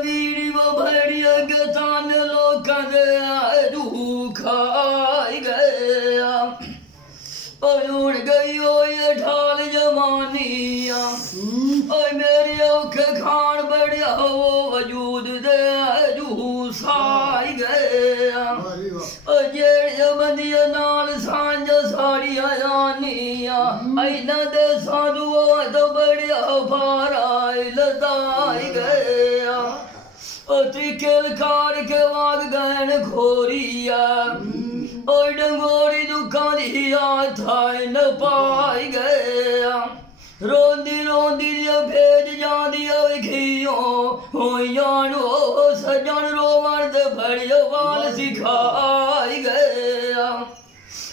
वीड़ी वो भड़िया के तान लोकां दे रूह खाई गया और उड़ गई ओ ये ढाल जवानिया और मेरी औखे खान बढ़िया वो वजूद दे रूह साई गया और जेड़िया बंदिया नाल सांझ साड़िया जानिया ऐना दे साधु तो बढ़िया भाराई लदाई गया और त्रिकेल कार के वाग गहन खोरिया और डंगोरी दुखा दिया था न पाई गया रोंदी रोंदी भेज जादिया विखियो हो यानो सजन रोवन दे भड़िया वाल सिखाई गया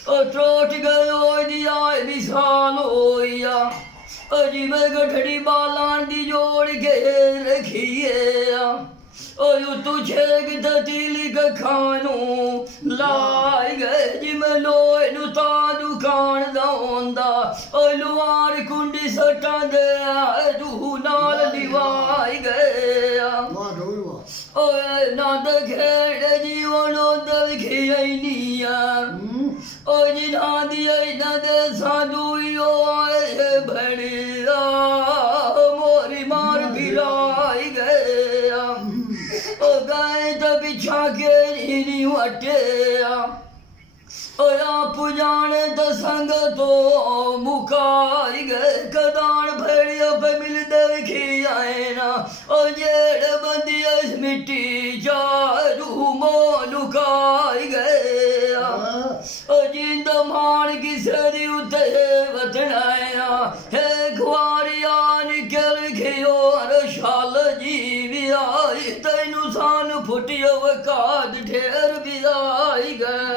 और ट्रोट गयो दिया विशाल होया अजी में गठड़ी बालान दी जोड़ के रखिए और तुझे तीली का खानू लाई गए जिमें लोए नुता दुकान दांदा और लुआर कुंडी सटा दे रूह नाल दिवाई गया और ना देखे जीवन दखिया और जिन्हा दिया न दे साधु भड़िया मोरी मार भिलाई गया गए तो बिछा के नहीं हटिया और आप जाने तो संग तो मुकाई गए कदान भड़िया पे मिल देखी आए ना और जेड़ बंदिया मिट्टी चारू मो लुकाई गया और जिंद मान की सरी उते बतनाया है खुआरिया निकल गयो और शाल जीवी आई तेनु सान फुटियो काद ढेर भी आई गए